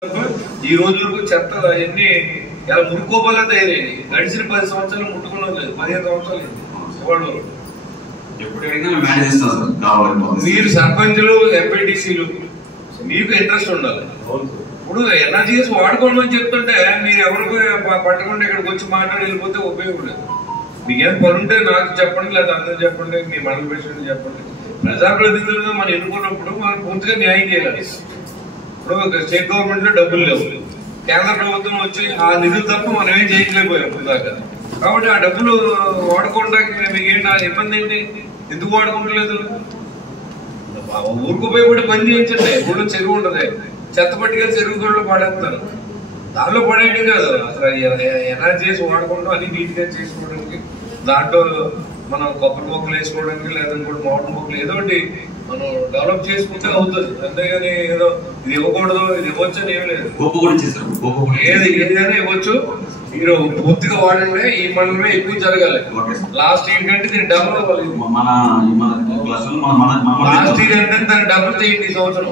ఈ రోజులకు చెత్త అవన్నీ ఇలా మురుకోపల్లా తయారైంది. గడిచిన 10 సంవత్సరాలు ముట్టుకున్నాం లేదు, 15 సంవత్సరాలు వాళ్ళు. మీరు సర్పంచులు, ఎంపీటీసీలు మీకు ఇంట్రెస్ట్ ఉండాలి. ఇప్పుడు ఎన్ఆర్జీఎస్ వాడుకోవడం అని చెప్తుంటే మీరు ఎవరికి పట్టకుండా ఇక్కడికి వచ్చి మాట్లాడి వెళ్ళిపోతే ఉపయోగపడలేదు. మీకేం పని ఉంటే నాకు చెప్పండి, లేదా అందరూ చెప్పండి, మీ మండల ప్రెసిడెంట్ చెప్పండి. ప్రజాప్రతినిధులుగా మనం ఎన్నుకున్నప్పుడు మనం పూర్తిగా న్యాయం చేయాలి. ఇప్పుడు స్టేట్ గవర్నమెంట్ లో డబ్బులు లేవు, కేంద్ర ప్రభుత్వం వచ్చి ఆ నిధులు తప్ప మనం ఏం చేయలేకపోయాం ఇప్పుడు దాకా. కాబట్టి ఆ డబ్బులు వాడుకోవడానికి మీకు ఏంటి ఇబ్బంది ఏంటి? ఎందుకు వాడుకోవట్లేదు? ఊరికి ఉపయోగపడి పని చేయించండి. ఊళ్ళో చెరువు ఉంటది, చెత్త పట్టుకెళ్ళి చెరువు గొడవలో పడేస్తారు. దానిలో పడేయడం కాదు, అసలు ఎన్ఆర్జీఎస్ వాడుకుంటాం అది నీట్ గా చేసుకోవడానికి. దాంట్లో మనం కొబ్బరి మొక్కలు వేసుకోవడానికి, లేదంటే కూడా మామిడి మొక్కలు ఏదో ఒకటి మనం డెవలప్ చేసుకుంటే అవుతుంది. అంతేగాని ఏదో ఇది ఇవ్వకూడదు, ఇది ఇవ్వచ్చు అని ఏం లేదు. ఏదైనా ఇవ్వచ్చు. మీరు పూర్తిగా వాడండి. ఈ మండలమే ఎక్కువ జరగాలి. లాస్ట్ ఇయర్ కంటే దీన్ని డబుల్ అవ్వాలి. లాస్ట్ ఇయర్ అంటే దాన్ని డబుల్ చేయండి ఈ సంవత్సరం.